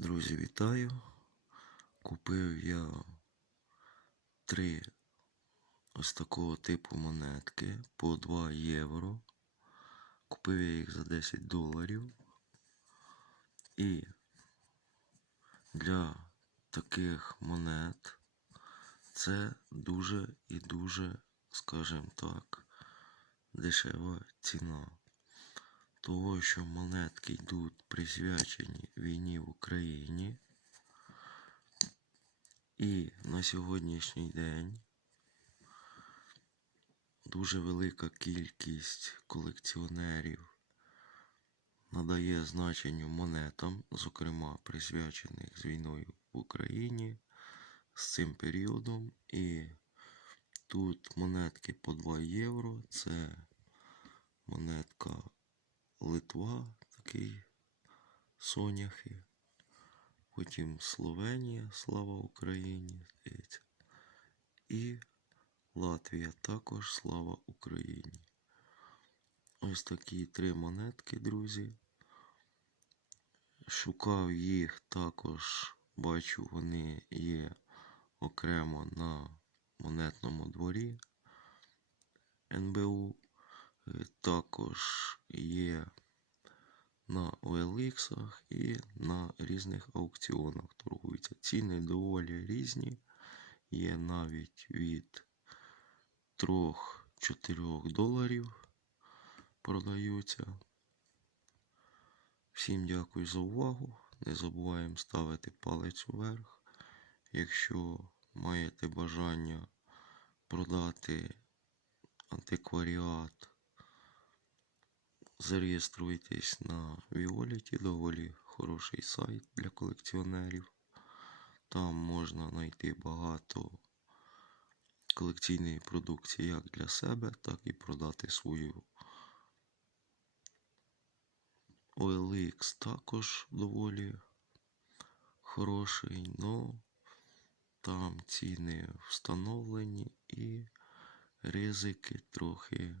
Друзі, вітаю! Купив я три ось такого типу монетки по 2 євро. Купив я їх за 10 доларів. І для таких монет це дуже і дуже, скажімо так, дешева ціна. Того, що монетки йдуть присвячені війні в Україні. І на сьогоднішній день дуже велика кількість колекціонерів надає значенню монетам, зокрема присвячених з війною в Україні з цим періодом. І тут монетки по 2 євро. Це монетка Литва, такий соняхи. Потім Словенія, слава Україні, здається. І Латвія також слава Україні. Ось такі три монетки, друзі. Шукав їх також, бачу, вони є окремо на монетному дворі НБУ. Також є на OLX і на різних аукціонах торгуються. Ціни доволі різні. Є навіть від 3-4 доларів продаються. Всім дякую за увагу. Не забуваємо ставити палець вверх. Якщо маєте бажання продати антикваріат, зареєструйтесь на Віоліті, доволі хороший сайт для колекціонерів. Там можна знайти багато колекційної продукції як для себе, так і продати свою. OLX також доволі хороший, але там ціни встановлені і ризики трохи